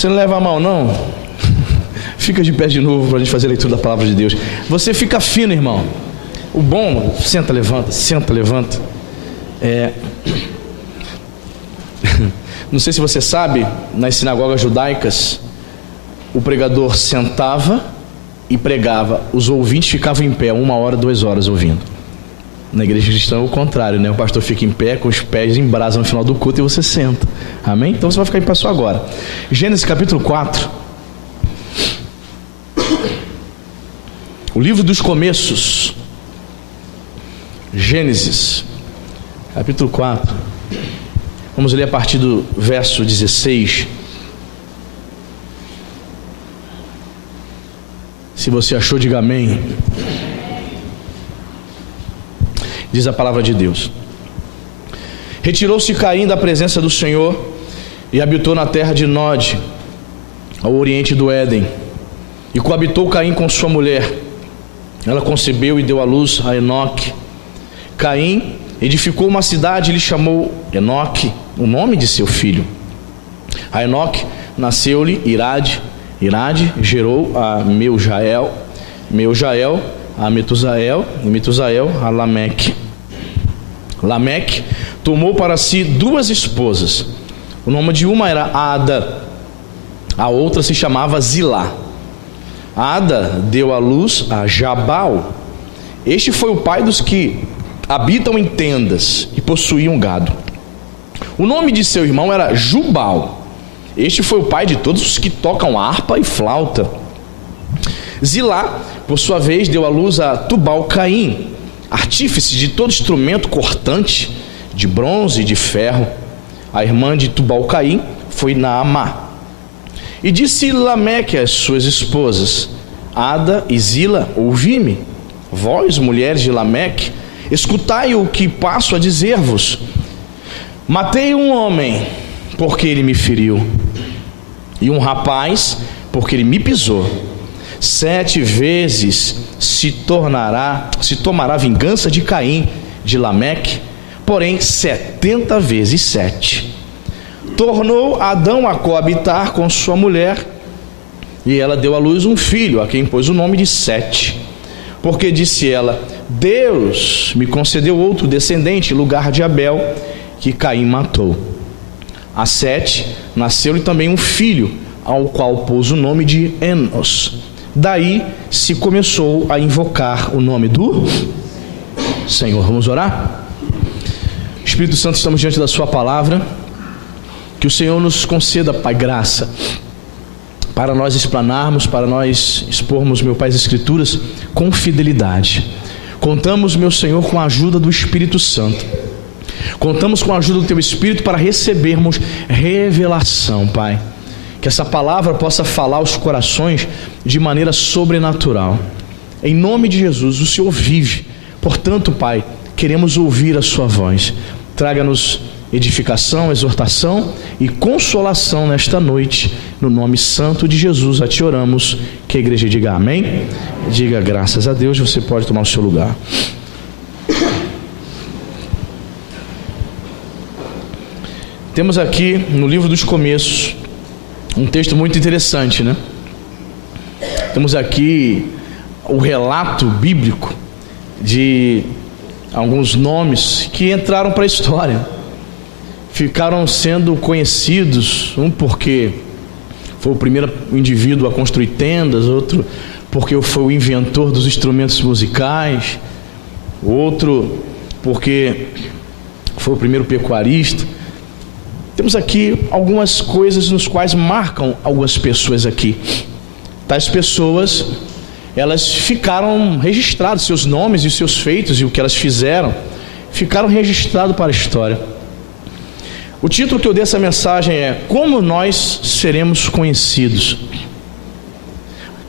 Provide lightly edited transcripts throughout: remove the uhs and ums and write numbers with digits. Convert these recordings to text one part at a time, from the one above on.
Você não leva a mal, não? Fica de pé de novo para a gente fazer a leitura da palavra de Deus. Você fica fino, irmão. O bom, senta, levanta, senta, levanta. Não sei se você sabe, nas sinagogas judaicas, o pregador sentava e pregava. Os ouvintes ficavam em pé 1 hora, 2 horas ouvindo. Na igreja cristã é o contrário, né? O pastor fica em pé com os pés em brasa no final do culto e você senta. Amém? Então você vai ficar em pé só agora. Gênesis capítulo 4. O livro dos começos. Gênesis capítulo 4. Vamos ler a partir do verso 16. Se você achou, diga amém. Diz a palavra de Deus: retirou-se Caim da presença do Senhor e habitou na terra de Nod, ao oriente do Éden. E coabitou Caim com sua mulher. Ela concebeu e deu à luz a Enoque. Caim edificou uma cidade e lhe chamou Enoque, o nome de seu filho. A Enoque nasceu-lhe Irade. Irade gerou a Meujael. Meujael a Metusael, e Metusael a Lameque. Lameque tomou para si 2 esposas. O nome de uma era Ada, a outra se chamava Zilá. Ada deu à luz a Jabal. Este foi o pai dos que habitam em tendas e possuíam gado. O nome de seu irmão era Jubal. Este foi o pai de todos os que tocam harpa e flauta. Zilá, por sua vez, deu à luz a Tubal-Caim, artífice de todo instrumento cortante, de bronze e de ferro. A irmã de Tubal-Caim foi Naamá. E disse Lameque às suas esposas: Ada e Zila, ouvi-me, vós, mulheres de Lameque, escutai o que passo a dizer-vos. Matei um homem, porque ele me feriu, e um rapaz, porque ele me pisou. 7 vezes se tomará vingança de Caim, de Lameque, porém 70 vezes 7. Tornou Adão a coabitar com sua mulher, e ela deu à luz um filho, a quem pôs o nome de Sete, porque disse ela: Deus me concedeu outro descendente em lugar de Abel, que Caim matou. A Sete nasceu-lhe também um filho, ao qual pôs o nome de Enos. Daí se começou a invocar o nome do Senhor. Vamos orar? Espírito Santo, estamos diante da sua palavra. Que o Senhor nos conceda, Pai, graça para nós explanarmos, para nós expormos, meu Pai, as Escrituras com fidelidade. Contamos, meu Senhor, com a ajuda do Espírito Santo. Contamos com a ajuda do Teu Espírito para recebermos revelação, Pai. Que essa palavra possa falar aos corações de maneira sobrenatural. Em nome de Jesus, o Senhor vive. Portanto, Pai, queremos ouvir a Sua voz. Traga-nos edificação, exortação e consolação nesta noite. No nome santo de Jesus, a Ti oramos. Que a igreja diga amém. Diga graças a Deus. Você pode tomar o seu lugar. Temos aqui no livro dos começos um texto muito interessante, né? Temos aqui o relato bíblico de alguns nomes que entraram para a história, ficaram sendo conhecidos, um porque foi o primeiro indivíduo a construir tendas, outro porque foi o inventor dos instrumentos musicais, outro porque foi o primeiro pecuarista. Temos aqui algumas coisas nos quais marcam algumas pessoas aqui. Tais pessoas, elas ficaram registradas, seus nomes e seus feitos e o que elas fizeram, ficaram registrados para a história. O título que eu dei essa mensagem é: Como nós seremos conhecidos?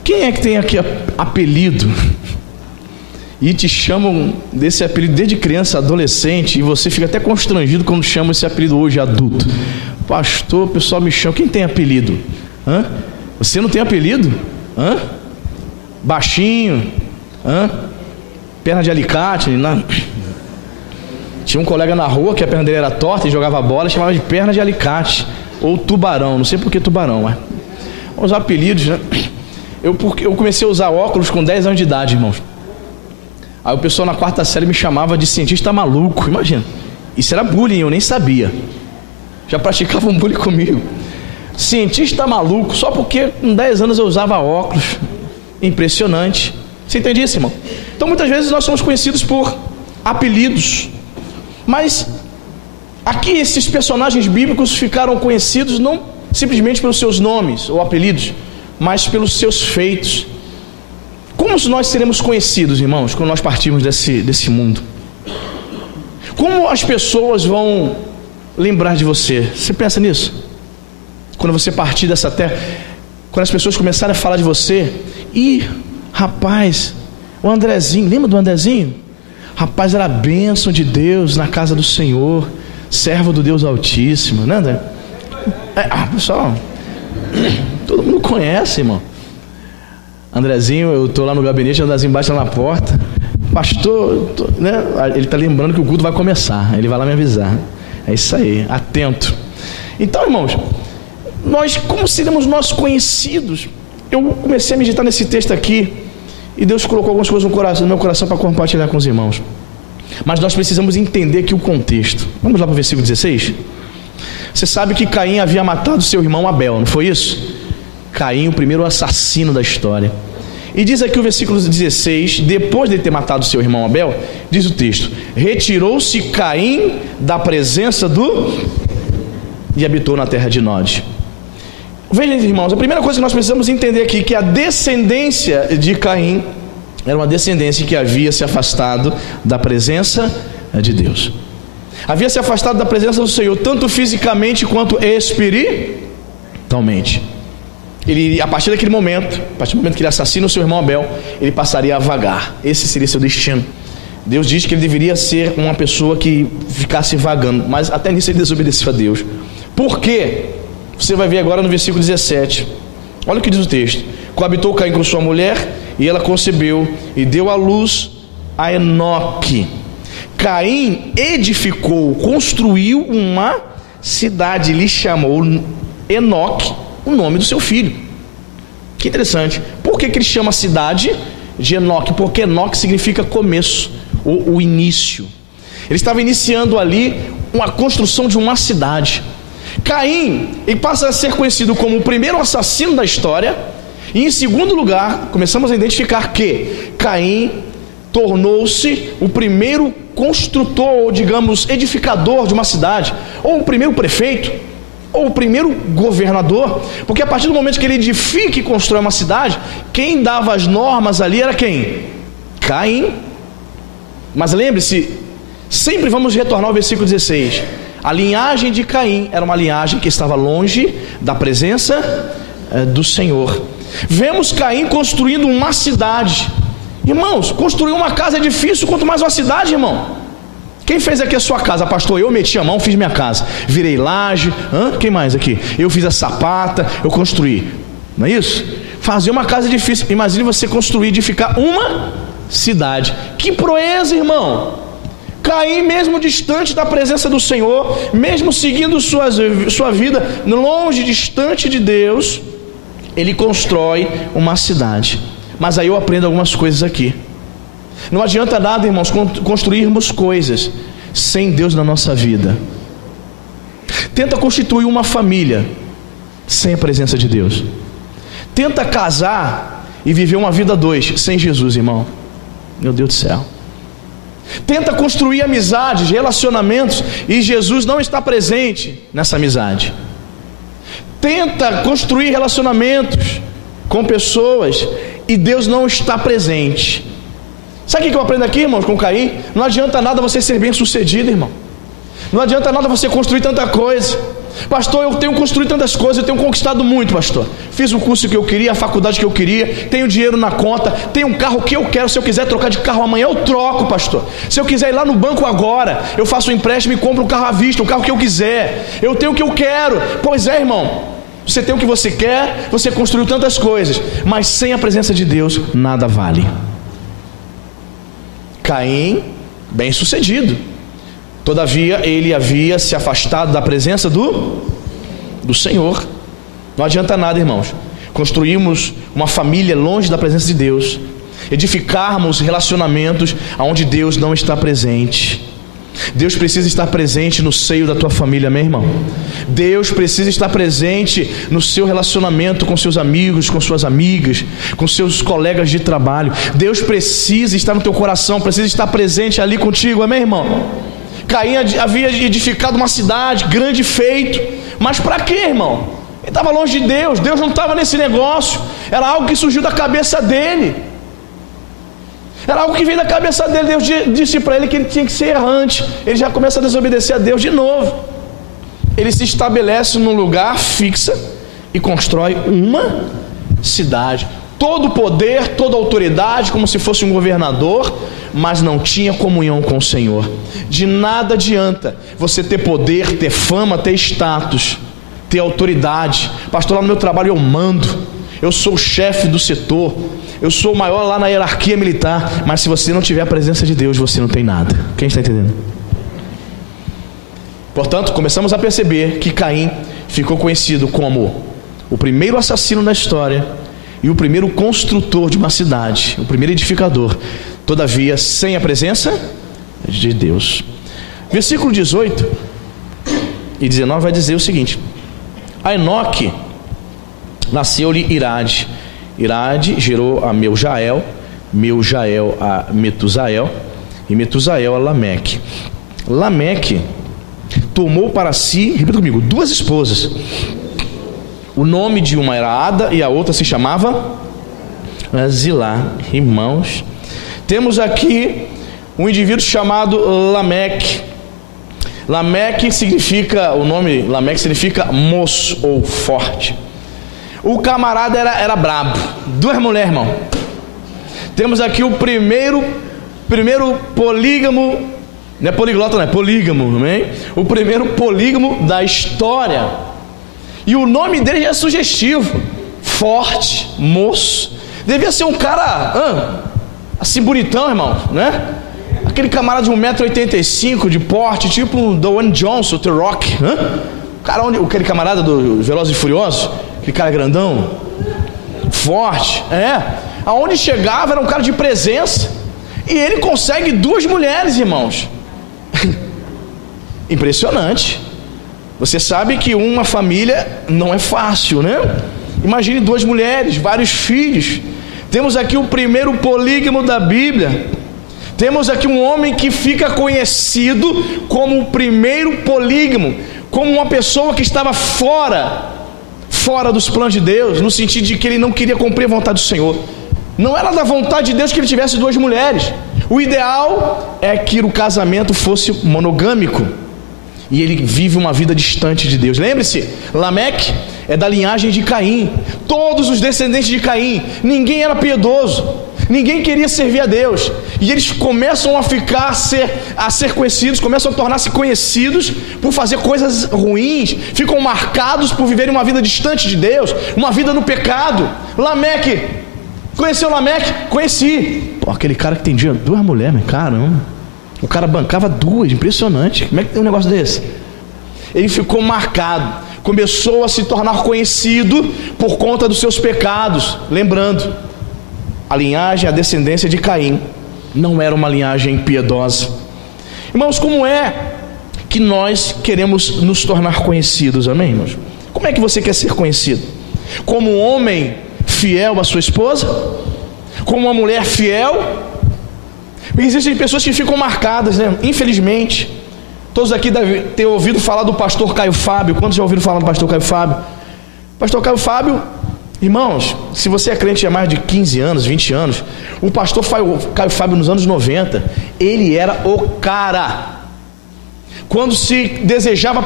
Quem é que tem aqui apelido? E te chamam desse apelido desde criança, adolescente, e você fica até constrangido quando chama esse apelido hoje adulto. Pastor, o pessoal me chama. Quem tem apelido? Hã? Você não tem apelido? Hã? Baixinho? Hã? Perna de alicate? Não. Tinha um colega na rua que a perna dele era torta e jogava bola, chamava de perna de alicate ou tubarão. Não sei por que tubarão, mas Os apelidos, né? Eu comecei a usar óculos com 10 anos de idade, irmãos. Aí o pessoal na 4ª série me chamava de cientista maluco, imagina. Isso era bullying, eu nem sabia. Já praticavam bullying comigo. Cientista maluco, só porque com 10 anos eu usava óculos. Impressionante. Você entende isso, irmão? Então muitas vezes nós somos conhecidos por apelidos. Mas aqui esses personagens bíblicos ficaram conhecidos não simplesmente pelos seus nomes ou apelidos, mas pelos seus feitos. Como nós seremos conhecidos, irmãos, quando nós partirmos desse mundo? Como as pessoas vão lembrar de você? Você pensa nisso? Quando você partir dessa terra, quando as pessoas começarem a falar de você, rapaz, o Andrezinho, lembra do Andrezinho? Rapaz, era a bênção de Deus na casa do Senhor, servo do Deus Altíssimo, né, André? Pessoal, todo mundo conhece, irmão. Andrezinho, eu estou lá no gabinete, o Andrezinho bate lá na porta. Pastor, né? Ele está lembrando que o culto vai começar. Ele vai lá me avisar. É isso aí, atento. Então, irmãos, como seremos nós conhecidos? Eu comecei a meditar nesse texto aqui e Deus colocou algumas coisas no meu coração para compartilhar com os irmãos. Mas nós precisamos entender aqui o contexto. Vamos lá para o versículo 16. Você sabe que Caim havia matado seu irmão Abel, não foi isso? Caim, o primeiro assassino da história. E diz aqui o versículo 16, depois de ter matado seu irmão Abel, diz o texto: retirou-se Caim da presença e habitou na terra de Nod. Vejam, irmãos, a primeira coisa que nós precisamos entender aqui, que a descendência de Caim era uma descendência que havia se afastado da presença de Deus. Havia se afastado da presença do Senhor, tanto fisicamente quanto espiritualmente. A partir daquele momento, a partir do momento que ele assassina o seu irmão Abel, ele passaria a vagar. Esse seria seu destino. Deus diz que ele deveria ser uma pessoa que ficasse vagando, mas até nisso ele desobedeceu a Deus. Por quê? Você vai ver agora no versículo 17. Olha o que diz o texto: coabitou Caim com sua mulher, e ela concebeu e deu à luz a Enoque. Caim edificou, construiu uma cidade, lhe chamou Enoque o nome do seu filho. Que interessante. Por que ele chama a cidade de Enoque? Porque Enoque significa começo, o início. Ele estava iniciando ali uma construção de uma cidade. Caim, ele passa a ser conhecido como o primeiro assassino da história. E em segundo lugar, começamos a identificar que Caim tornou-se o primeiro construtor, ou digamos, edificador de uma cidade, ou o primeiro prefeito, ou o primeiro governador, porque a partir do momento que ele edifica e constrói uma cidade, quem dava as normas ali era quem? Caim. Mas lembre-se, sempre vamos retornar ao versículo 16. A linhagem de Caim era uma linhagem que estava longe da presença do Senhor. Vemos Caim construindo uma cidade. Irmãos, construir uma casa é difícil, quanto mais uma cidade, irmão. Quem fez aqui a sua casa? Pastor, eu meti a mão, fiz minha casa, virei laje. Quem mais aqui? Eu fiz a sapata, eu construí. Não é isso? Fazer uma casa é difícil. Imagine você construir, edificar uma cidade. Que proeza, irmão. Caim, mesmo distante da presença do Senhor, mesmo seguindo sua vida longe, distante de Deus, ele constrói uma cidade. Mas aí eu aprendo algumas coisas aqui. Não adianta nada, irmãos, construirmos coisas sem Deus na nossa vida. Tenta constituir uma família sem a presença de Deus. Tenta casar e viver uma vida a dois sem Jesus, irmão. Meu Deus do céu. Tenta construir amizades, relacionamentos, e Jesus não está presente nessa amizade. Tenta construir relacionamentos com pessoas e Deus não está presente. Sabe o que eu aprendo aqui, irmãos, com Caim? Não adianta nada você ser bem sucedido, irmão. Não adianta nada você construir tanta coisa. Pastor, eu tenho construído tantas coisas, eu tenho conquistado muito, pastor. Fiz o curso que eu queria, a faculdade que eu queria, tenho dinheiro na conta, tenho um carro que eu quero. Se eu quiser trocar de carro amanhã, eu troco, pastor. Se eu quiser ir lá no banco agora, eu faço um empréstimo e compro um carro à vista, o carro que eu quiser. Eu tenho o que eu quero. Pois é, irmão. Você tem o que você quer, você construiu tantas coisas, mas sem a presença de Deus, nada vale. Caim, bem sucedido, todavia ele havia se afastado da presença do Senhor. Não adianta nada, irmãos. construirmos uma família longe da presença de Deus, edificarmos relacionamentos onde Deus não está presente. Deus precisa estar presente no seio da tua família, meu irmão. Deus precisa estar presente no seu relacionamento com seus amigos, com suas amigas, com seus colegas de trabalho. Deus precisa estar no teu coração, precisa estar presente ali contigo, amém, irmão? Caim havia edificado uma cidade, grande feito, mas para quê, irmão? Ele estava longe de Deus, Deus não estava nesse negócio, era algo que surgiu da cabeça dele. Era algo que veio da cabeça dele. Deus disse para ele que ele tinha que ser errante. Ele já começa a desobedecer a Deus de novo. Ele se estabelece num lugar fixa e constrói uma cidade. Todo o poder, toda a autoridade, como se fosse um governador, mas não tinha comunhão com o Senhor. De nada adianta você ter poder, ter fama, ter status, ter autoridade. Pastor, lá no meu trabalho eu mando, eu sou o chefe do setor, eu sou o maior lá na hierarquia militar, mas se você não tiver a presença de Deus, você não tem nada. Quem está entendendo? Portanto, começamos a perceber que Caim ficou conhecido como o primeiro assassino da história e o primeiro construtor de uma cidade, o primeiro edificador, todavia sem a presença de Deus. Versículo 18 e 19 vai dizer o seguinte: a Enoque nasceu-lhe Irade, Irade gerou a Meujael, Meujael a Metusael, e Metusael a Lameque. Lameque tomou para si, repita comigo, duas esposas. O nome de uma era Ada e a outra se chamava Zilá. Irmãos, temos aqui um indivíduo chamado Lameque. Lameque significa, o nome Lameque significa moço ou forte. O camarada era brabo. Duas mulheres, irmão. Temos aqui o primeiro polígamo, não é poliglota, não é polígamo, amém? O primeiro polígamo da história. E o nome dele já é sugestivo: forte, moço. Devia ser um cara assim bonitão, irmão, né? Aquele camarada de 1,85 m de porte, tipo o Dwayne Johnson, o The Rock, cara, aquele camarada do Velozes e Furiosos, aquele cara grandão, forte, aonde chegava era um cara de presença, e ele consegue duas mulheres, irmãos. Impressionante. Você sabe que uma família não é fácil, né? Imagine duas mulheres, vários filhos. Temos aqui o primeiro polígamo da Bíblia. Temos aqui um homem que fica conhecido como o primeiro polígamo, como uma pessoa que estava fora dos planos de Deus, no sentido de que ele não queria cumprir a vontade do Senhor. Não era da vontade de Deus que ele tivesse duas mulheres. O ideal é que o casamento fosse monogâmico, e ele vive uma vida distante de Deus. Lembre-se, Lameque é da linhagem de Caim. Todos os descendentes de Caim, ninguém era piedoso, ninguém queria servir a Deus, e eles começam a ser conhecidos, começam a tornar-se conhecidos por fazer coisas ruins, ficam marcados por viverem uma vida distante de Deus, uma vida no pecado. Lameque, conheceu Lameque? Conheci. Pô, aquele cara que tem duas mulheres, mas caramba, o cara bancava duas, impressionante. Como é que tem um negócio desse? Ele ficou marcado, começou a se tornar conhecido por conta dos seus pecados. Lembrando, a linhagem, a descendência de Caim não era uma linhagem piedosa. Irmãos, como é que nós queremos nos tornar conhecidos, amém, irmãos? Como é que você quer ser conhecido? Como um homem fiel à sua esposa? Como uma mulher fiel? Porque existem pessoas que ficam marcadas, né? Infelizmente. Todos aqui devem ter ouvido falar do pastor Caio Fábio. Quantos já ouviram falar do pastor Caio Fábio? Pastor Caio Fábio, irmãos, se você é crente há mais de 15 anos, 20 anos, o pastor Caio Fábio nos anos 90, ele era o cara. Quando se desejava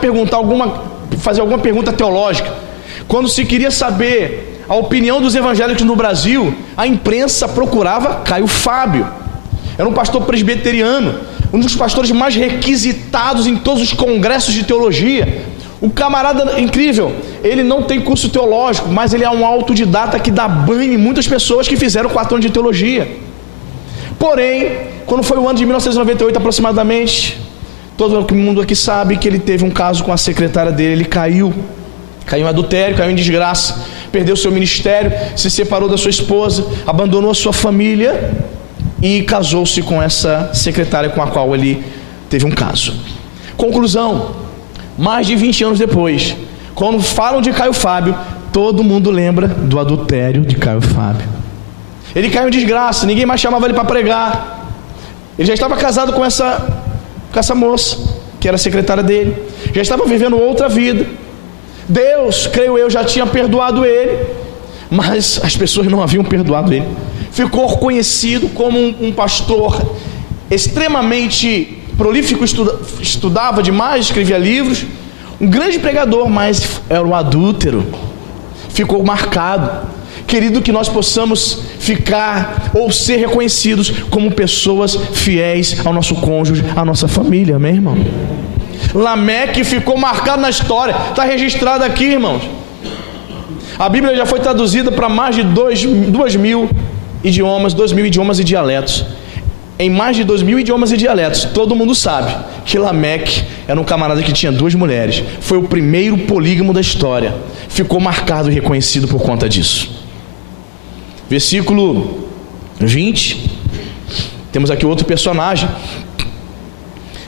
fazer alguma pergunta teológica, quando se queria saber a opinião dos evangélicos no Brasil, a imprensa procurava Caio Fábio. Era um pastor presbiteriano, um dos pastores mais requisitados em todos os congressos de teologia. O camarada incrível, ele não tem curso teológico, mas ele é um autodidata que dá banho em muitas pessoas que fizeram 4 anos de teologia. Porém, quando foi o ano de 1998 aproximadamente, todo mundo aqui sabe que ele teve um caso com a secretária dele, ele caiu em adultério, caiu em desgraça. perdeu seu ministério, se separou da sua esposa, abandonou a sua família e casou-se com essa secretária com a qual ele teve um caso. Conclusão: mais de 20 anos depois, quando falam de Caio Fábio, todo mundo lembra do adultério de Caio Fábio. Ele caiu em desgraça, ninguém mais chamava ele para pregar. Ele já estava casado com essa moça, que era secretária dele, já estava vivendo outra vida. Deus, creio eu, já tinha perdoado ele, mas as pessoas não haviam perdoado ele. Ficou conhecido como um pastor extremamente prolífico, estudava demais, escrevia livros, um grande pregador, mas era um adúltero. Ficou marcado. Querido, que nós possamos ficar ou ser reconhecidos como pessoas fiéis ao nosso cônjuge, à nossa família, amém, irmão? Lameque ficou marcado na história, está registrado aqui, irmãos. A Bíblia já foi traduzida para mais de 2.000 idiomas, 2.000 idiomas e dialetos. Em mais de 2.000 idiomas e dialetos, todo mundo sabe que Lameque era um camarada que tinha 2 mulheres. Foi o primeiro polígamo da história. Ficou marcado e reconhecido por conta disso. Versículo 20. Temos aqui outro personagem.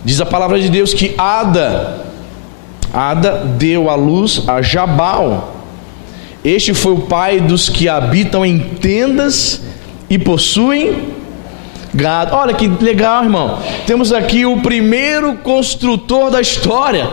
Diz a palavra de Deus que Ada deu à luz a Jabal. Este foi o pai dos que habitam em tendas e possuem gado. Olha que legal, irmão. Temos aqui o primeiro construtor da história.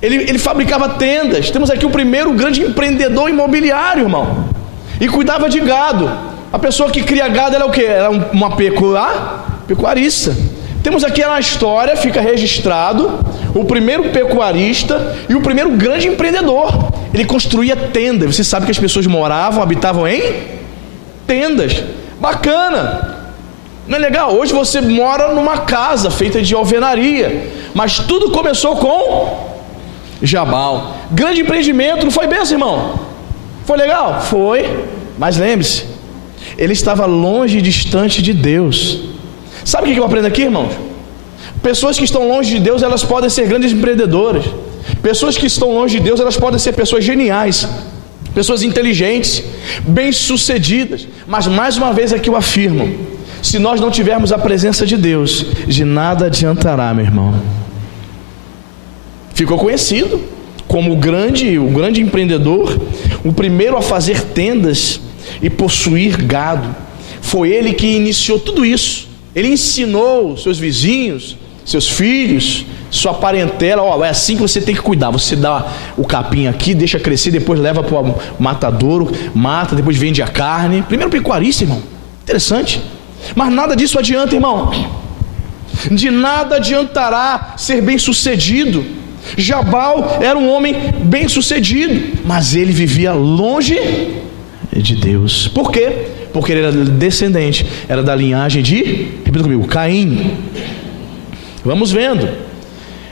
Ele fabricava tendas. Temos aqui o primeiro grande empreendedor imobiliário, irmão. E cuidava de gado. A pessoa que cria gado, ela é o quê? Ela é uma pecuarista. Temos aqui na história, fica registrado, o primeiro pecuarista e o primeiro grande empreendedor. Ele construía tendas. Você sabe que as pessoas habitavam em tendas. Bacana. Não é legal? Hoje você mora numa casa feita de alvenaria, mas tudo começou com Jabal. Grande empreendimento, não foi benção, irmão? Foi legal? Foi. Mas lembre-se, ele estava longe e distante de Deus. Sabe o que eu aprendo aqui, irmãos? Pessoas que estão longe de Deus, elas podem ser grandes empreendedoras. Pessoas que estão longe de Deus, elas podem ser pessoas geniais, pessoas inteligentes, bem-sucedidas. Mas mais uma vez aqui eu afirmo: se nós não tivermos a presença de Deus, de nada adiantará, meu irmão. Ficou conhecido como o grande empreendedor, o primeiro a fazer tendas e possuir gado. Foi ele que iniciou tudo isso. Ele ensinou seus vizinhos, seus filhos, sua parentela: é assim que você tem que cuidar. Você dá o capim aqui, deixa crescer, depois leva para o matadouro, mata, depois vende a carne. Primeiro pecuarista, irmão. Interessante. Mas nada disso adianta, irmão. De nada adiantará ser bem sucedido. Jabal era um homem bem sucedido, mas ele vivia longe de Deus. Por quê? Porque ele era descendente, era da linhagem de, repita comigo, Caim. Vamos vendo.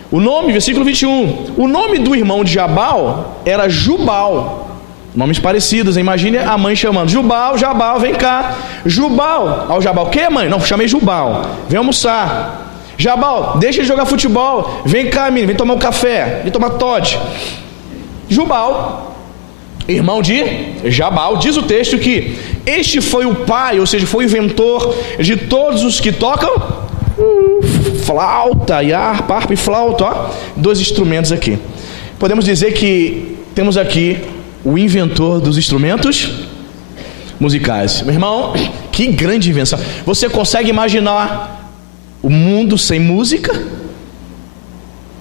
O nome, versículo 21. O nome do irmão de Jabal era Jubal. Nomes parecidos, imagine a mãe chamando: Jubal, vem cá. Jubal, ao Jabal: que mãe? Não, chamei Jubal, vem almoçar. Jabal, deixa de jogar futebol, vem cá, menino, vem tomar um café, vem tomar Todd. Jubal, irmão de Jabal, diz o texto que este foi o pai, ou seja, foi o inventor de todos os que tocam flauta e harpa e flauta, ó, 2 instrumentos aqui. Podemos dizer que temos aqui o inventor dos instrumentos musicais. Meu irmão, que grande invenção. Você consegue imaginar o mundo sem música?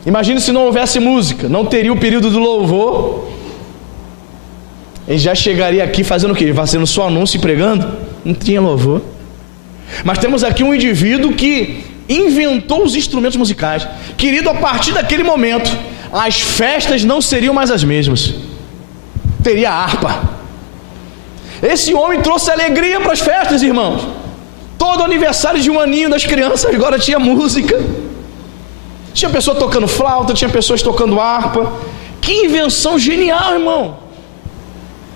Imagine se não houvesse música, não teria o período do louvor. Ele já chegaria aqui fazendo o quê? Fazendo só anúncio e pregando? Não tinha louvor. Mas temos aqui um indivíduo que inventou os instrumentos musicais. Querido, a partir daquele momento, as festas não seriam mais as mesmas. Teria harpa. Esse homem trouxe alegria para as festas, irmãos. Todo aniversário de um aninho das crianças agora tinha música. Tinha pessoa tocando flauta, tinha pessoas tocando harpa. Que invenção genial, irmão.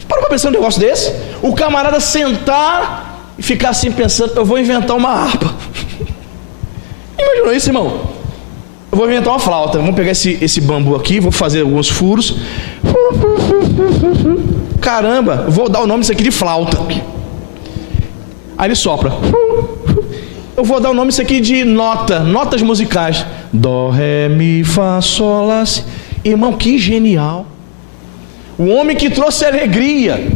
Para pra pensar um negócio desse? O camarada sentar e ficar assim pensando: eu vou inventar uma harpa. Imaginou isso, irmão? Eu vou inventar uma flauta. Vamos pegar esse bambu aqui, vou fazer alguns furos. caramba, vou dar o nome disso aqui de flauta. Aí ele sopra. Eu vou dar o nome disso aqui de notas musicais. Dó, ré, mi, fá, sol, lá, si. Irmão, que genial. O homem que trouxe alegria,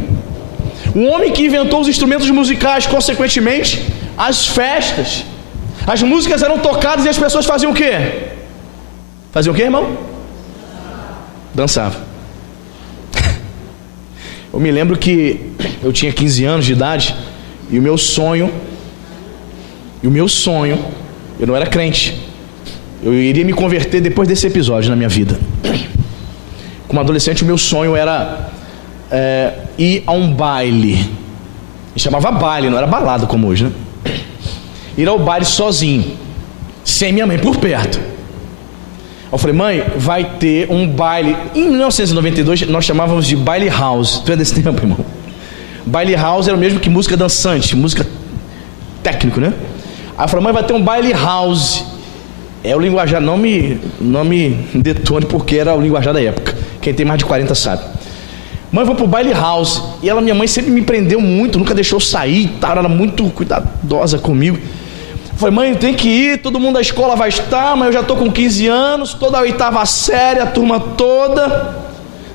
o homem que inventou os instrumentos musicais, consequentemente, as festas. As músicas eram tocadas e as pessoas faziam o quê? Faziam o quê, irmão? Dançavam. Eu me lembro que eu tinha 15 anos de idade e o meu sonho, eu não era crente, eu iria me converter depois desse episódio na minha vida. Como adolescente, o meu sonho era ir a um baile. E chamava baile, não era balada como hoje, né? Ir ao baile sozinho, sem minha mãe por perto. Eu falei, mãe, vai ter um baile. Em 1992 nós chamávamos de baile house. Tu é desse tempo, irmão? Baile house era o mesmo que música dançante, música técnico, né? Aí eu falei, mãe, vai ter um baile house. É o linguajar, não me detone, porque era o linguajar da época. Quem tem mais de 40 sabe. Mãe, vou pro baile house. E ela, minha mãe, sempre me prendeu muito, nunca deixou sair, tá? Ela era muito cuidadosa comigo. Eu falei, mãe, tem que ir, todo mundo da escola vai estar, mas eu já tô com 15 anos, toda a 8ª série, a turma toda.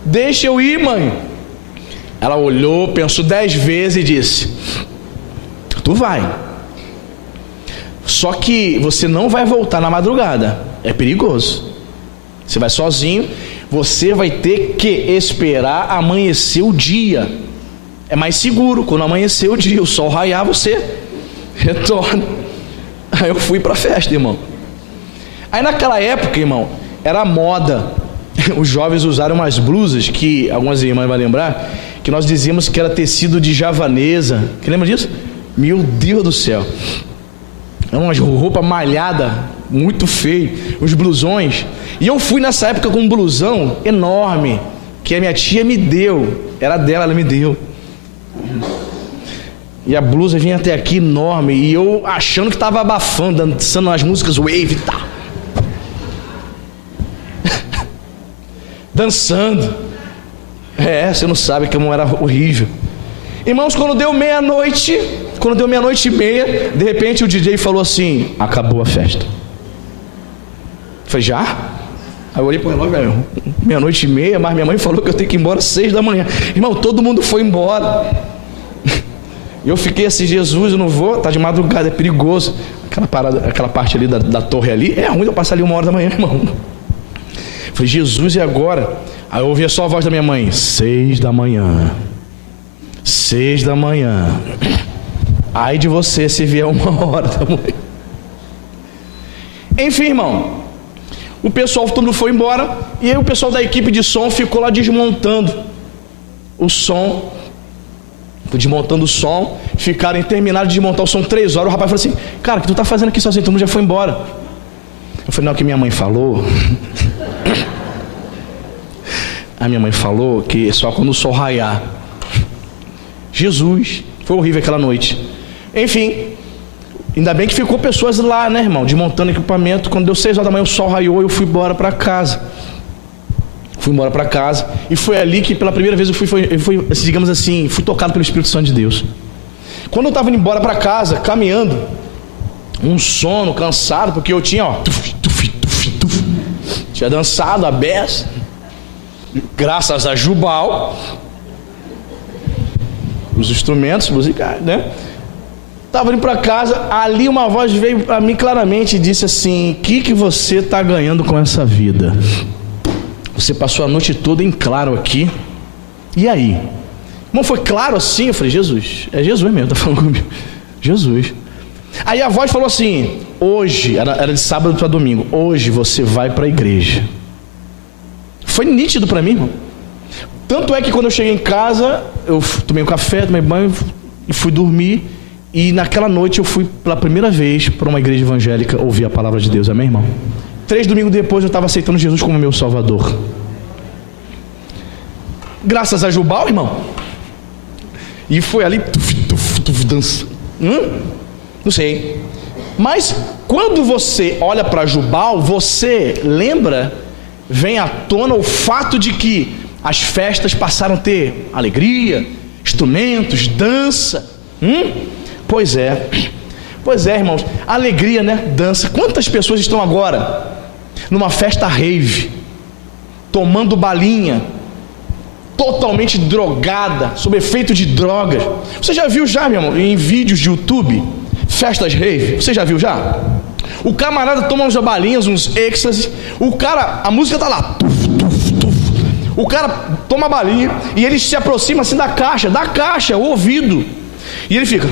Deixa eu ir, mãe. Ela olhou, pensou 10 vezes e disse, tu vai. Só que você não vai voltar na madrugada, é perigoso. Você vai sozinho, você vai ter que esperar amanhecer o dia. É mais seguro, quando amanhecer o dia, o sol raiar, você retorna. Aí eu fui pra festa, irmão. Aí naquela época, irmão, era moda. Os jovens usaram umas blusas que algumas irmãs vão lembrar, que nós dizíamos que era tecido de javanesa. Que lembra disso? Meu Deus do céu. É uma roupa malhada, muito feio, uns blusões. E eu fui nessa época com um blusão enorme, que a minha tia me deu. Era dela, ela me deu. E a blusa vinha até aqui enorme, e eu achando que estava abafando, dançando as músicas wave e tal. Dançando. Você não sabe como era horrível. Irmãos, quando deu meia-noite e meia, de repente o DJ falou assim, acabou a festa. Eu falei, já? Aí eu olhei pro relógio, meia-noite e meia, mas minha mãe falou que eu tenho que ir embora às 6 da manhã. Irmão, todo mundo foi embora. E eu fiquei assim, Jesus, eu não vou, tá de madrugada, é perigoso. Aquela parte ali da torre ali, é ruim eu passar ali 1h da manhã, irmão. Eu falei, Jesus, e agora? Aí eu ouvia só a voz da minha mãe, 6 da manhã. 6 da manhã. Ai de você se vier 1h da manhã. Enfim, irmão, o pessoal todo foi embora, e aí o pessoal da equipe de som ficou lá desmontando o som. Desmontando o som, terminaram de desmontar o som 3 horas. O rapaz falou assim, cara, o que tu tá fazendo aqui sozinho? Todo mundo já foi embora. Eu falei, não, que minha mãe falou. A minha mãe falou que só quando o sol raiar. Jesus, foi horrível aquela noite. Enfim, ainda bem que ficou pessoas lá, né, irmão, desmontando equipamento. Quando deu 6 horas da manhã, o sol raiou e eu fui embora para casa. E foi ali que pela primeira vez eu fui, digamos assim, fui tocado pelo Espírito Santo de Deus. Quando eu estava indo embora para casa, caminhando, um sono, cansado, porque eu tinha, tinha dançado a beça, graças a Jubal, os instrumentos musicais, né? Estava indo para casa, ali uma voz veio para mim claramente e disse assim, o que você está ganhando com essa vida? Você passou a noite toda em claro aqui. E aí? Irmão, foi claro assim? Eu falei, Jesus. É Jesus mesmo, tá falando comigo. Jesus. Aí a voz falou assim, hoje, era de sábado para domingo, hoje você vai para a igreja. Foi nítido para mim, irmão. Tanto é que quando eu cheguei em casa, eu tomei um café, tomei banho e fui dormir. E naquela noite eu fui pela primeira vez para uma igreja evangélica ouvir a palavra de Deus. Amém, irmão? 3 domingos depois eu estava aceitando Jesus como meu Salvador. Graças a Jubal, irmão. E foi ali dança. Não sei. Mas quando você olha para Jubal, você lembra, vem à tona o fato de que as festas passaram a ter alegria, instrumentos, dança. Pois é, irmãos, alegria, né? Dança. Quantas pessoas estão agora numa festa rave, tomando balinha, totalmente drogada, sob efeito de drogas? Você já viu meu irmão, em vídeos de YouTube, festas rave? Você já viu já? O camarada toma umas balinhas, uns êxtase, a música tá lá, tuf, tuf, tuf. O cara toma a balinha e ele se aproxima assim da caixa, o ouvido, e ele fica.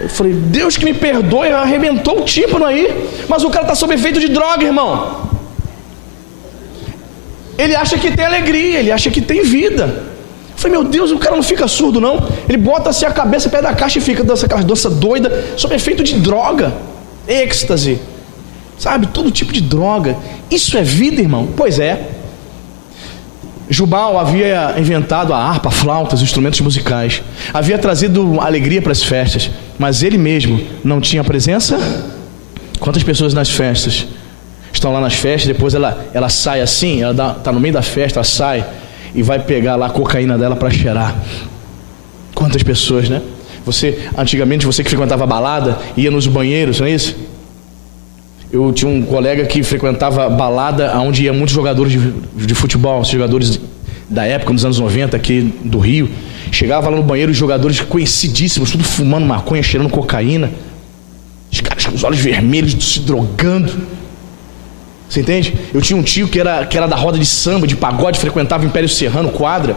Eu falei, Deus que me perdoe, arrebentou o tímpano aí, mas o cara está sob efeito de droga, irmão. Ele acha que tem alegria, ele acha que tem vida. Eu falei, meu Deus, o cara não fica surdo não. Ele bota assim a cabeça perto da caixa e fica dançando aquela dança doida, sob efeito de droga, êxtase, sabe, todo tipo de droga. Isso é vida, irmão? Pois é. Jubal havia inventado a harpa, a flauta, os instrumentos musicais, havia trazido alegria para as festas, mas ele mesmo não tinha presença. Quantas pessoas nas festas estão lá nas festas, depois ela sai assim, ela está no meio da festa, ela sai e vai pegar lá a cocaína dela para cheirar. Quantas pessoas, né? Antigamente, você que frequentava a balada, ia nos banheiros, não é isso? Eu tinha um colega que frequentava balada onde ia muitos jogadores de futebol, jogadores da época, nos anos 90, aqui do Rio. Chegava lá no banheiro, os jogadores conhecidíssimos, tudo fumando maconha, cheirando cocaína. Os caras com os olhos vermelhos, se drogando. Você entende? Eu tinha um tio que era da roda de samba, de pagode, frequentava o Império Serrano, quadra.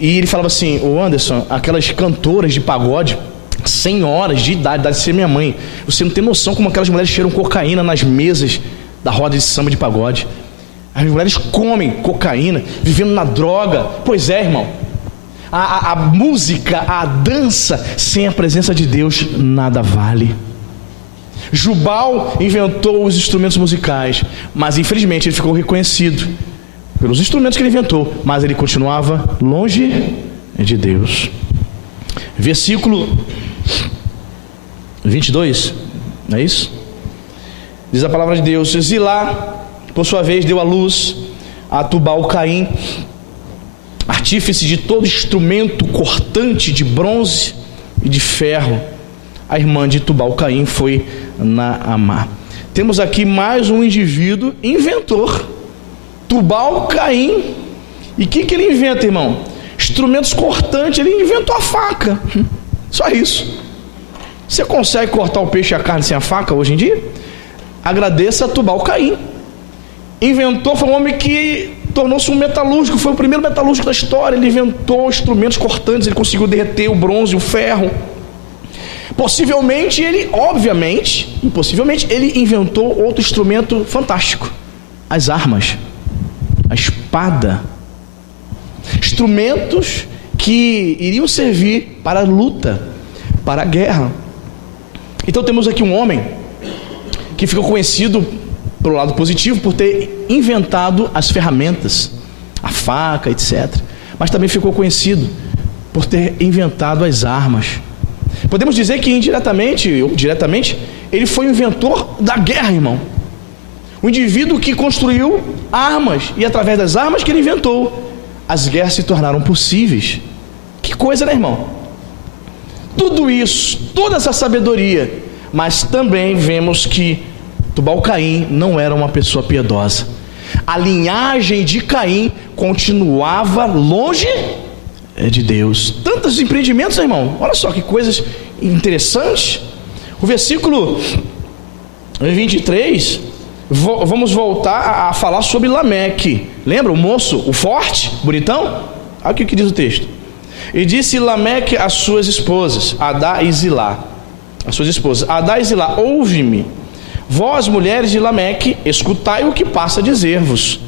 E ele falava assim, ô Anderson, aquelas cantoras de pagode, senhoras de idade de ser minha mãe, você não tem noção como aquelas mulheres cheiram cocaína nas mesas da roda de samba de pagode. As mulheres comem cocaína, vivendo na droga. Pois é, irmão, a música, a dança sem a presença de Deus nada vale. Jubal inventou os instrumentos musicais, mas infelizmente ele ficou reconhecido pelos instrumentos que ele inventou, mas ele continuava longe de Deus. Versículo 22, não é isso? Diz a palavra de Deus: Zilá, por sua vez, deu à luz a Tubal-Caim, artífice de todo instrumento cortante de bronze e de ferro. A irmã de Tubal-Caim foi Naamá. Temos aqui mais um indivíduo inventor, Tubal-Caim. E o que ele inventa, irmão? Instrumentos cortantes. Ele inventou a faca. Só isso. Você consegue cortar o peixe e a carne sem a faca hoje em dia? Agradeça a Tubal-Caim. Inventou, foi um homem que tornou-se um metalúrgico, foi o primeiro metalúrgico da história. Ele inventou instrumentos cortantes, ele conseguiu derreter o bronze e o ferro. Possivelmente ele, impossivelmente, ele inventou outro instrumento fantástico: as armas, a espada. Instrumentos que iriam servir para a luta, para a guerra. Então temos aqui um homem que ficou conhecido pelo lado positivo por ter inventado as ferramentas, a faca, etc. Mas também ficou conhecido por ter inventado as armas. Podemos dizer que indiretamente ou diretamente ele foi o inventor da guerra, irmão. O indivíduo que construiu armas, e através das armas que ele inventou, as guerras se tornaram possíveis. Que coisa, né, irmão? Tudo isso, toda essa sabedoria, mas também vemos que Tubal-Caim não era uma pessoa piedosa. A linhagem de Caim continuava longe de Deus. Tantos empreendimentos, né, irmão? Olha só que coisas interessantes. O versículo 23, vamos voltar a falar sobre Lameque. Lembra o moço, o forte, bonitão? Olha o que diz o texto. E disse Lameque às suas esposas, Adá e Zilá, as suas esposas, Adá e Zilá, ouve-me, vós mulheres de Lameque, escutai o que passa a dizer-vos.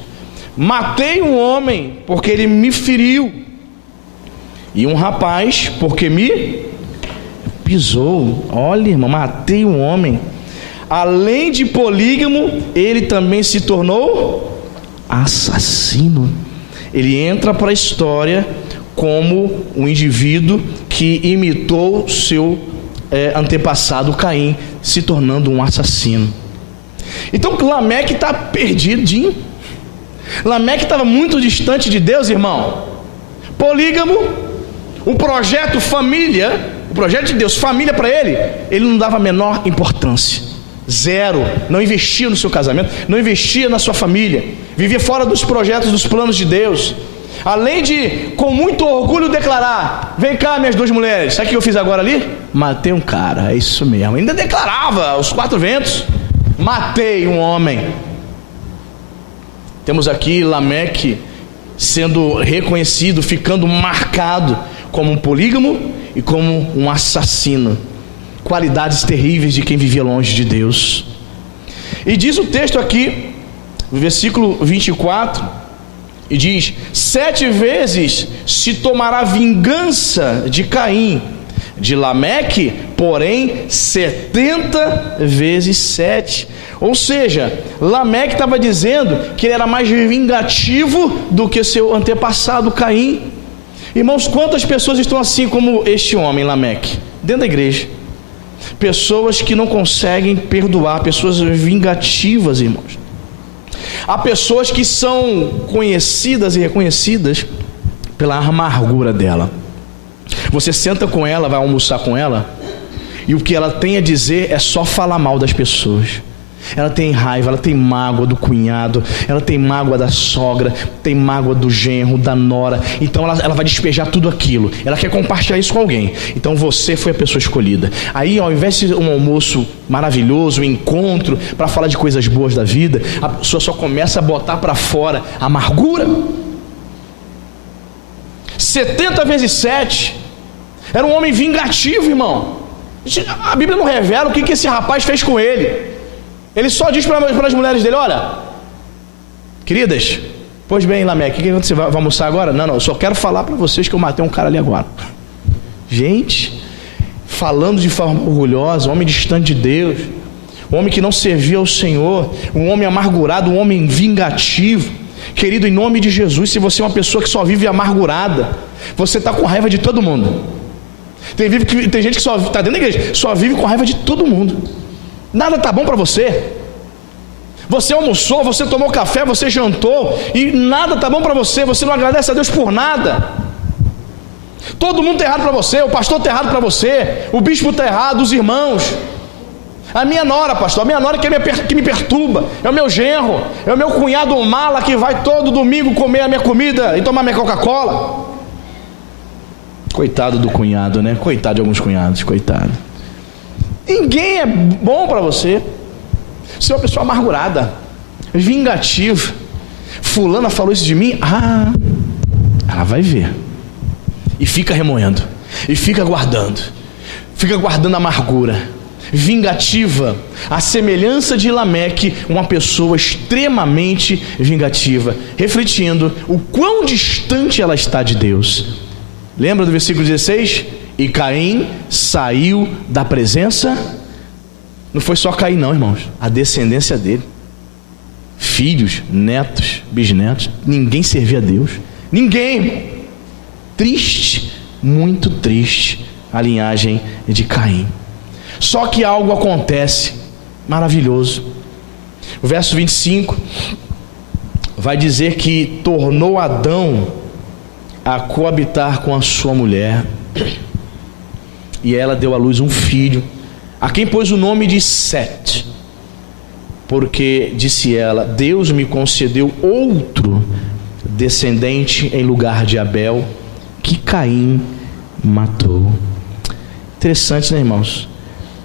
Matei um homem porque ele me feriu, e um rapaz porque me pisou. Olha, irmão, matei um homem. Além de polígamo, ele também se tornou assassino. Ele entra para a história como um indivíduo que imitou seu antepassado Caim, se tornando um assassino. Então Lameque está perdidinho. Lameque estava muito distante de Deus, irmão. Polígamo, o projeto família, o projeto de Deus, família para ele não dava a menor importância. Zero. Não investia no seu casamento, não investia na sua família, vivia fora dos projetos, dos planos de Deus. Além de, com muito orgulho, declarar: vem cá, minhas duas mulheres, sabe o que eu fiz agora ali? Matei um cara, é isso mesmo. Ainda declarava aos quatro ventos: matei um homem. Temos aqui Lameque sendo reconhecido, ficando marcado como um polígamo e como um assassino. Qualidades terríveis de quem vivia longe de Deus. E diz o texto aqui, no versículo 24, e diz: 7 vezes se tomará vingança de Caim, de Lameque, porém 70 vezes 7. Ou seja, Lameque estava dizendo que ele era mais vingativo do que seu antepassado Caim. Irmãos, quantas pessoas estão assim como este homem, Lameque, dentro da igreja? Pessoas que não conseguem perdoar, pessoas vingativas, irmãos. Há pessoas que são conhecidas e reconhecidas pela amargura dela. Você senta com ela, vai almoçar com ela, e o que ela tem a dizer é só falar mal das pessoas. Ela tem raiva, ela tem mágoa do cunhado, ela tem mágoa da sogra, tem mágoa do genro, da nora. Então ela vai despejar tudo aquilo. Ela quer compartilhar isso com alguém. Então você foi a pessoa escolhida. Aí, ao invés de um almoço maravilhoso, um encontro para falar de coisas boas da vida, a pessoa só começa a botar para fora a amargura. 70 vezes 7. Era um homem vingativo, irmão. A Bíblia não revela o que esse rapaz fez com ele. Ele só diz para as mulheres dele: olha, queridas, pois bem, Lameque, o que você vai almoçar agora? Não, eu só quero falar para vocês que eu matei um cara ali agora. Gente, falando de forma orgulhosa, um homem distante de Deus, um homem que não servia ao Senhor, um homem amargurado, um homem vingativo. Querido, em nome de Jesus, se você é uma pessoa que só vive amargurada, você está com raiva de todo mundo. Tem gente que só está dentro da igreja, só vive com raiva de todo mundo. Nada está bom para você. Você almoçou, você tomou café, você jantou, e nada está bom para você. Você não agradece a Deus por nada. Todo mundo está errado para você. O pastor está errado para você, o bispo está errado, os irmãos. A minha nora, pastor, a minha nora que me perturba, é o meu genro, é o meu cunhado mala que vai todo domingo comer a minha comida e tomar minha Coca-Cola. Coitado do cunhado, né? Coitado de alguns cunhados, coitado. Ninguém é bom para você. Você é uma pessoa amargurada, vingativa. Fulana falou isso de mim. Ela vai ver. E fica remoendo, e fica guardando a amargura. Vingativa, a semelhança de Lameque, uma pessoa extremamente vingativa, refletindo o quão distante ela está de Deus. Lembra do versículo 16? E Caim saiu da presença. Não foi só Caim não, irmãos, a descendência dele, filhos, netos, bisnetos, ninguém servia a Deus, ninguém, irmão. Triste, muito triste a linhagem de Caim. Só que algo acontece maravilhoso. O verso 25 vai dizer que tornou Adão a coabitar com a sua mulher, e ela deu à luz um filho, a quem pôs o nome de Sete, porque disse ela: Deus me concedeu outro descendente em lugar de Abel, que Caim matou. Interessante, né, irmãos?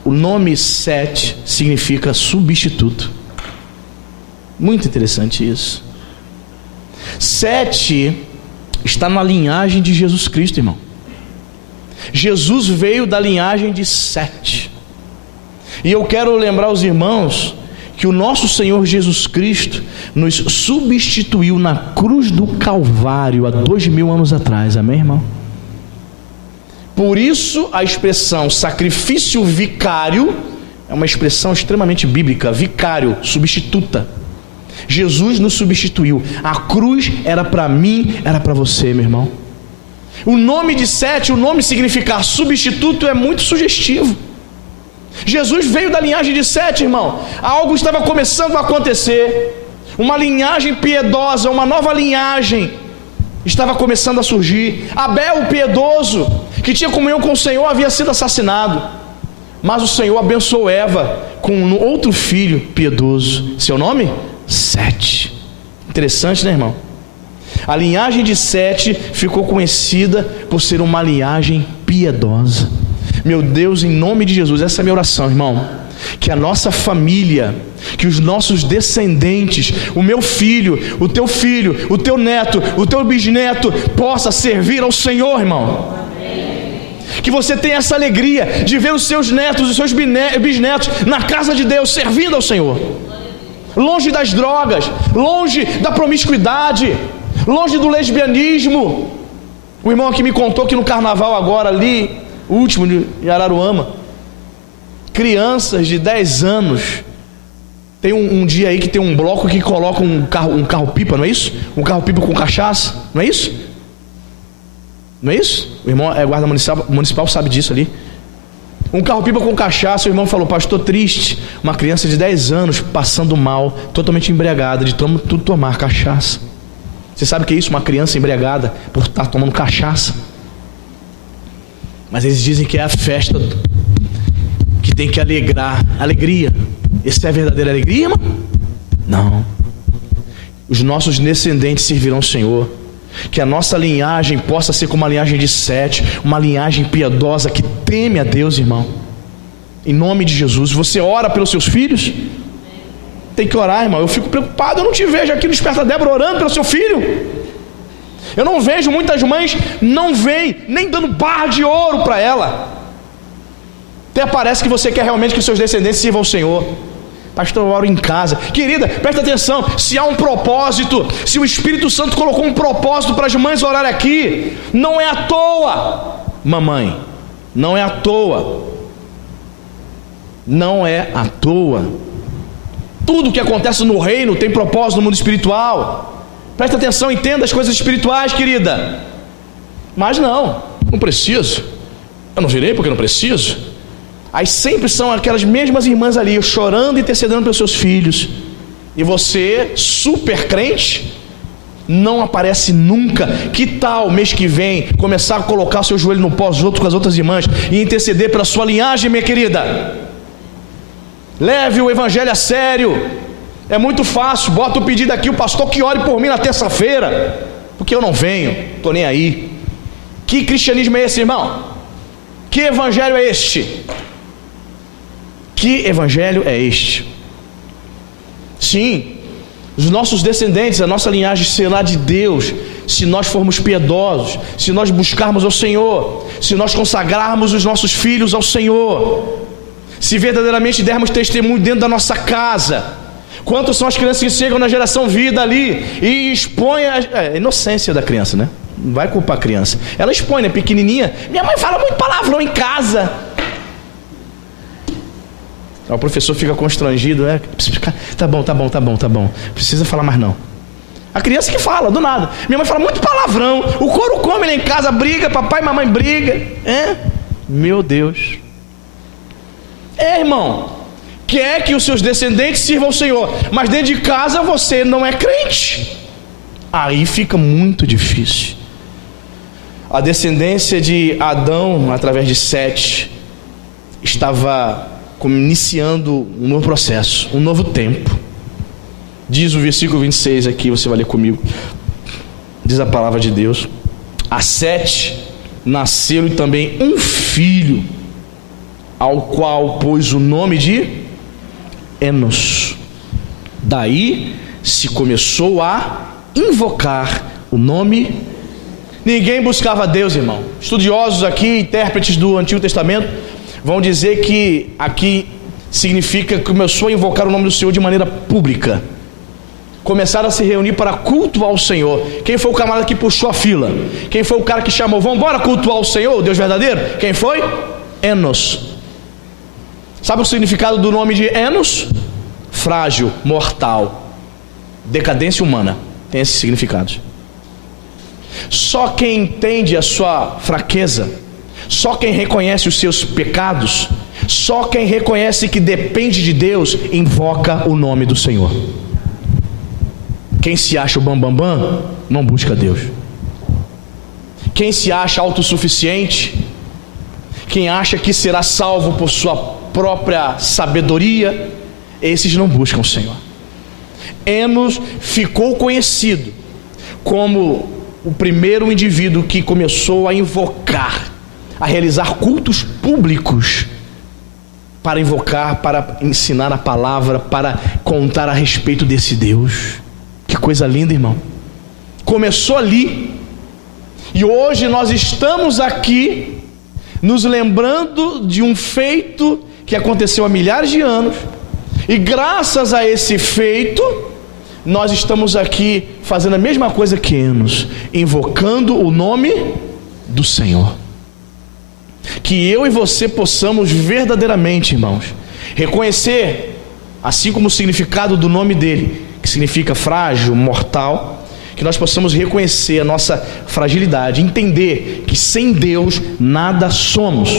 O nome Sete significa substituto. Muito interessante isso. Sete está na linhagem de Jesus Cristo, irmão. Jesus veio da linhagem de Sete. E eu quero lembrar os irmãos que o nosso Senhor Jesus Cristo nos substituiu na cruz do Calvário há 2000 anos atrás, amém, irmão? Por isso a expressão sacrifício vicário é uma expressão extremamente bíblica. Vicário, substituta. Jesus nos substituiu. A cruz era para mim, era para você, meu irmão. O nome de Sete, o nome significar substituto, é muito sugestivo. Jesus veio da linhagem de Sete, irmão. Algo estava começando a acontecer. Uma linhagem piedosa, uma nova linhagem estava começando a surgir. Abel, o piedoso, que tinha comunhão com o Senhor, havia sido assassinado. Mas o Senhor abençoou Eva com um outro filho piedoso. Seu nome? Sete. Interessante, né, irmão? A linhagem de Sete ficou conhecida por ser uma linhagem piedosa. Meu Deus, em nome de Jesus, essa é a minha oração, irmão. Que a nossa família, que os nossos descendentes, o meu filho, o teu neto, o teu bisneto, possa servir ao Senhor, irmão. Que você tenha essa alegria de ver os seus netos, os seus bisnetos na casa de Deus, servindo ao Senhor. Longe das drogas, longe da promiscuidade, longe do lesbianismo. O irmão aqui me contou que no carnaval agora ali, o último de Araruama, crianças de 10 anos, tem um dia aí que tem um bloco que coloca um carro-pipa, não é isso? Um carro-pipa com cachaça, não é isso? Não é isso? O irmão é guarda municipal, sabe disso ali. Um carro-pipa com cachaça, o irmão falou: pastor, triste, uma criança de 10 anos passando mal, totalmente embriagada, de tudo tomar cachaça. Você sabe o que é isso? Uma criança embriagada por estar tomando cachaça. Mas eles dizem que é a festa que tem que alegrar. Alegria. Essa é a verdadeira alegria, irmão? Não. Os nossos descendentes servirão ao Senhor. Que a nossa linhagem possa ser como a linhagem de Sete, uma linhagem piedosa que teme a Deus, irmão. Em nome de Jesus. Você ora pelos seus filhos? Tem que orar, irmão. Eu fico preocupado, eu não te vejo aqui no Desperta Débora orando pelo seu filho. Eu não vejo, muitas mães não vêm nem dando barra de ouro para ela. Até parece que você quer realmente que os seus descendentes sirvam ao Senhor. Pastor, eu oro em casa. Querida, presta atenção. Se há um propósito, se o Espírito Santo colocou um propósito para as mães orarem aqui, não é à toa, mamãe. Não é à toa. Não é à toa. Tudo que acontece no reino tem propósito no mundo espiritual. Presta atenção, entenda as coisas espirituais, querida. Mas não preciso. Eu não virei porque não preciso. Aí sempre são aquelas mesmas irmãs ali, chorando e intercedendo pelos seus filhos. E você, super crente, não aparece nunca. Que tal mês que vem começar a colocar o seu joelho no pó junto com as outras irmãs e interceder pela sua linhagem, minha querida? Leve o evangelho a sério. É muito fácil, bota o pedido aqui, o pastor que ore por mim na terça-feira, porque eu não venho, estou nem aí. Que cristianismo é esse, irmão? Que evangelho é este? Que evangelho é este? Sim, os nossos descendentes, a nossa linhagem será de Deus, se nós formos piedosos, se nós buscarmos ao Senhor, se nós consagrarmos os nossos filhos ao Senhor, se verdadeiramente dermos testemunho dentro da nossa casa. Quantos são as crianças que chegam na geração vida ali e expõem a inocência da criança, né? Não vai culpar a criança. Ela expõe, né? Pequenininha. Minha mãe fala muito palavrão em casa. O professor fica constrangido, né? Tá bom. Precisa falar mais não. A criança que fala, do nada. Minha mãe fala muito palavrão. O couro come lá em casa, briga, papai e mamãe briga. Meu Deus. Irmão. Quer que os seus descendentes sirvam ao Senhor, mas dentro de casa você não é crente. Aí fica muito difícil. A descendência de Adão, através de Sete, estava iniciando um novo processo, um novo tempo. Diz o versículo 26 aqui, você vai ler comigo. Diz a palavra de Deus: a Sete nasceu também um filho, ao qual pôs o nome de Enos. Daí se começou a invocar o nome. Ninguém buscava Deus, irmão. Estudiosos aqui, intérpretes do Antigo Testamento, vão dizer que aqui significa que começou a invocar o nome do Senhor de maneira pública. Começaram a se reunir para cultuar o Senhor. Quem foi o camarada que puxou a fila? Quem foi o cara que chamou: vamos embora cultuar o Senhor, o Deus verdadeiro? Quem foi? Enos. Sabe o significado do nome de Enos? Frágil, mortal, decadência humana. Tem esses significados. Só quem entende a sua fraqueza, só quem reconhece os seus pecados, só quem reconhece que depende de Deus, invoca o nome do Senhor. Quem se acha o bambambam, não busca Deus. Quem se acha autossuficiente, quem acha que será salvo por sua própria sabedoria, esses não buscam o Senhor. Enos ficou conhecido como o primeiro indivíduo que começou a invocar, a realizar cultos públicos, para invocar, para ensinar a palavra, para contar a respeito desse Deus. Que coisa linda, irmão. Começou ali, e hoje nós estamos aqui nos lembrando de um feito que aconteceu há milhares de anos, e graças a esse feito nós estamos aqui fazendo a mesma coisa que Enos, invocando o nome do Senhor. Que eu e você possamos verdadeiramente, irmãos, reconhecer, assim como o significado do nome dele, que significa frágil, mortal, que nós possamos reconhecer a nossa fragilidade, entender que sem Deus nada somos.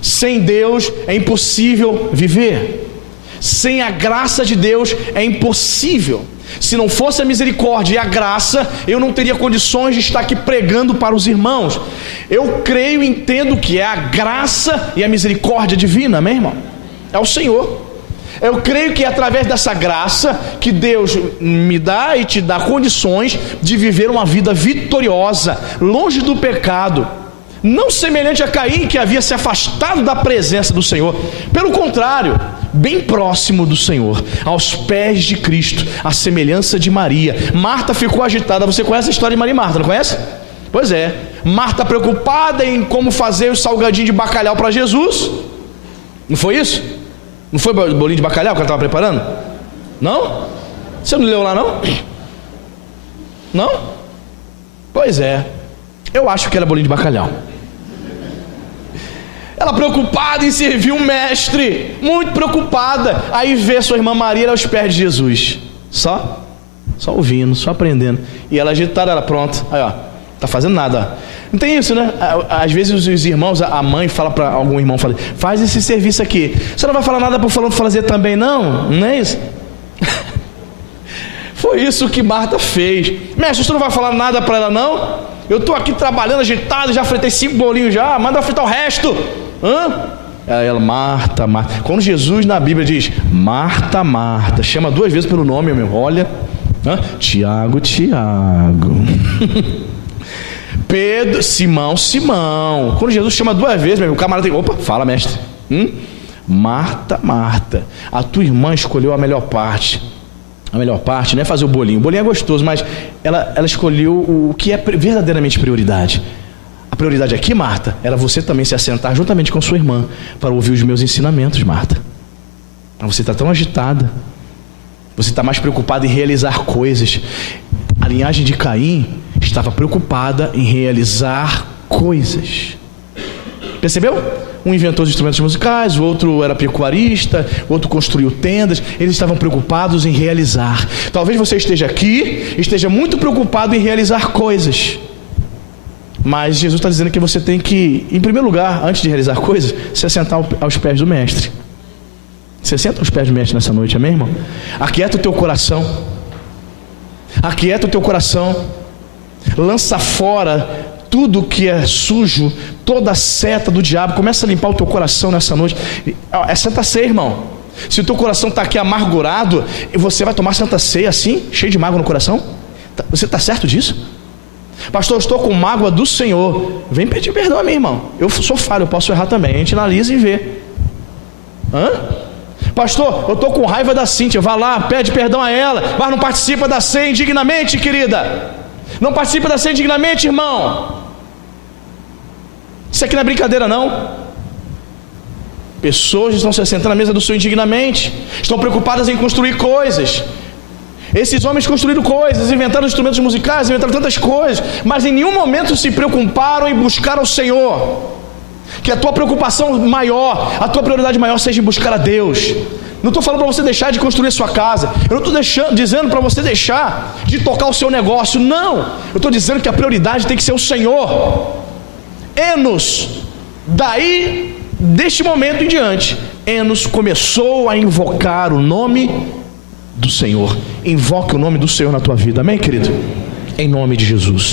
Sem Deus é impossível viver. Sem a graça de Deus é impossível. Se não fosse a misericórdia e a graça, eu não teria condições de estar aqui pregando para os irmãos. Eu creio e entendo que é a graça e a misericórdia divina, amém, irmão? É o Senhor. Eu creio que é através dessa graça que Deus me dá e te dá condições de viver uma vida vitoriosa, longe do pecado, não semelhante a Caim, que havia se afastado da presença do Senhor. Pelo contrário, bem próximo do Senhor, aos pés de Cristo, à semelhança de Maria. Marta ficou agitada. Você conhece a história de Maria e Marta, não conhece? Pois é, Marta preocupada em como fazer o salgadinho de bacalhau para Jesus. Não foi isso? Não foi o bolinho de bacalhau que ela estava preparando? Não? Você não leu lá não? Não? Pois é, eu acho que era bolinho de bacalhau. Ela preocupada em servir um mestre, muito preocupada. Aí vê sua irmã Maria aos pés de Jesus, só ouvindo, só aprendendo. E ela agitada, ela pronta. Aí ó, tá fazendo nada. Não tem isso, né? Às vezes os irmãos, a mãe fala para algum irmão, fala, faz esse serviço aqui. Você não vai falar nada para o fulano fazer também não? Não é isso? Foi isso que Marta fez. Mestre, você não vai falar nada para ela não? Eu estou aqui trabalhando agitado, já fritei 5 bolinhos já, manda fritar o resto. Aí ela, Marta, Marta. Quando Jesus na Bíblia diz Marta, Marta, chama 2 vezes pelo nome, meu, olha. Tiago, Tiago. Pedro, Simão, Simão. Quando Jesus chama 2 vezes, meu, o camarada tem, opa, fala mestre. Marta, Marta, a tua irmã escolheu a melhor parte. A melhor parte não é fazer o bolinho. O bolinho é gostoso, mas ela escolheu o que é verdadeiramente prioridade. A prioridade aqui, Marta, era você também se assentar juntamente com sua irmã para ouvir os meus ensinamentos, Marta. Você está tão agitada. Você está mais preocupada em realizar coisas. A linhagem de Caim estava preocupada em realizar coisas. Percebeu? Um inventou os instrumentos musicais, o outro era pecuarista, o outro construiu tendas. Eles estavam preocupados em realizar. Talvez você esteja aqui, esteja muito preocupado em realizar coisas. Mas Jesus está dizendo que você tem que, em primeiro lugar, antes de realizar coisas, se assentar aos pés do mestre. Você senta aos pés do mestre nessa noite, amém, irmão? Aquieta o teu coração. Aquieta o teu coração. Lança fora tudo que é sujo, toda a seta do diabo. Começa a limpar o teu coração nessa noite. É Santa Ceia, irmão. Se o teu coração está aqui amargurado, você vai tomar Santa Ceia assim, cheio de mágoa no coração? Você está certo disso? Pastor, eu estou com mágoa do Senhor. Vem pedir perdão a mim, irmão. Eu sou falho, eu posso errar também. A gente analisa e vê. Pastor, eu estou com raiva da Cíntia. Vá lá, pede perdão a ela, mas não participa da ceia indignamente, querida. Não participa da ceia indignamente, irmão. Isso aqui não é brincadeira, não. Pessoas estão se assentando à mesa do Senhor indignamente. Estão preocupadas em construir coisas. Esses homens construíram coisas, inventaram instrumentos musicais, inventaram tantas coisas, mas em nenhum momento se preocuparam em buscar ao Senhor. Que a tua preocupação maior, a tua prioridade maior seja em buscar a Deus. Não estou falando para você deixar de construir a sua casa. Eu não estou dizendo para você deixar de tocar o seu negócio. Não, eu estou dizendo que a prioridade tem que ser o Senhor. Enos, daí, deste momento em diante, Enos começou a invocar o nome do Senhor. Invoque o nome do Senhor na tua vida. Amém, querido? Em nome de Jesus.